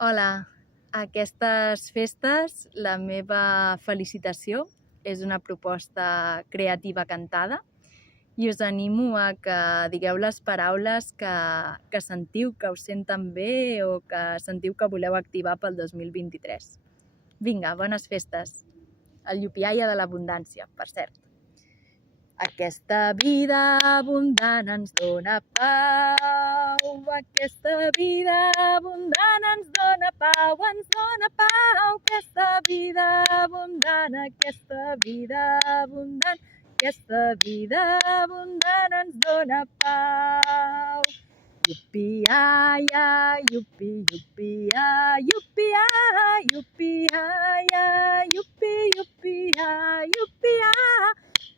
Hola, aquestes festes la meva felicitació és una proposta creativa cantada i us animo a que digueu les paraules que sentiu, que us senten bé o que sentiu que voleu activar pel 2023. Vinga, bones festes! El Yupiaia de l'abundància, per cert. Aquesta vida abundant ens dóna pau, aquesta vida abundant ens dóna pau, aquesta vida abundant, aquesta vida abundant, aquesta vida abundant ens dóna pau. Yupi-ai-ya, yupi, yupi-ya, yupi-ya, yupi-ai-ya, yupi, yupi-ya, yupi-ya.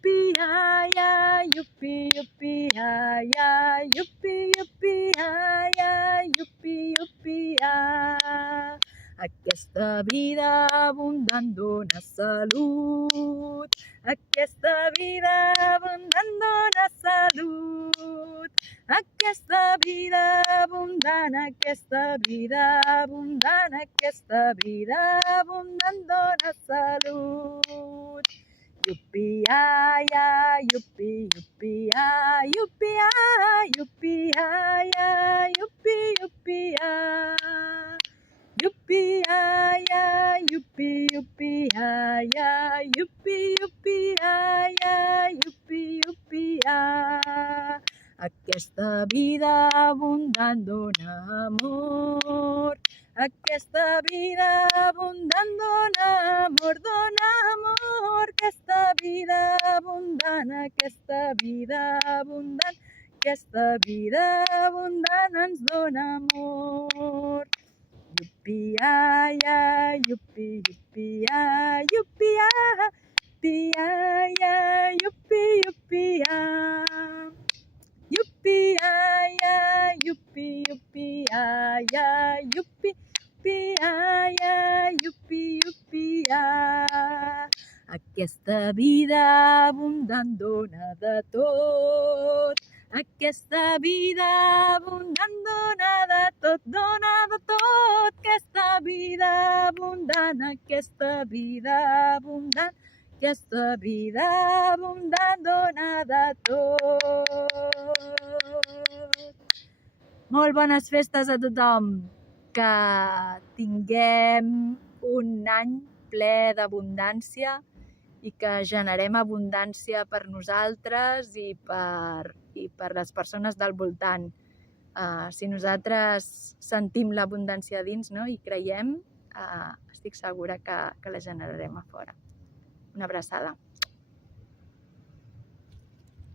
Yupi-ai-ya, yupi, yupi-ai-ya, yupi, yupi-ai-ya, yupi, yupi-ya. Aquesta vida abundant dóna salut, aquesta vida abundant dóna salut, aquesta vida abundant, aquesta vida abundant, aquesta vida abundant dóna salut. Yupi-ai-ya, yupi, yupi-ya, yupi-ya, yupi-ai-ya, yupi, yupi-ya. Yupi-ai-ya, yupi, yupi-ai-ya, yupi, yupi-ai-ya, yupi, yupi-ya. Aquesta vida abundant dóna amor, aquesta vida abundant dóna amor, aquesta vida abundant, aquesta vida abundant, aquesta vida abundant ens dóna amor. Yupi-ai-ya, yupi, yupi-ya, yupi-ya, yupi-ai-ya, yupi, yupi-ya. Yupi-ai-ya, yupi, yupi-ai-ya, yupi, yupi-ai-ya, yupi, yupi-ya. Aquesta vida abundant dóna de tot. Aquesta vida abundant dóna de tot, dóna de tot. Aquesta vida abundant, aquesta vida abundant, aquesta vida abundant dóna de tot. Molt bones festes a tothom! Que tinguem un any ple d'abundància i que generem abundància per nosaltres i per les persones del voltant. Si nosaltres sentim l'abundància dins, no, i creiem, estic segura que la generarem a fora. Una abraçada.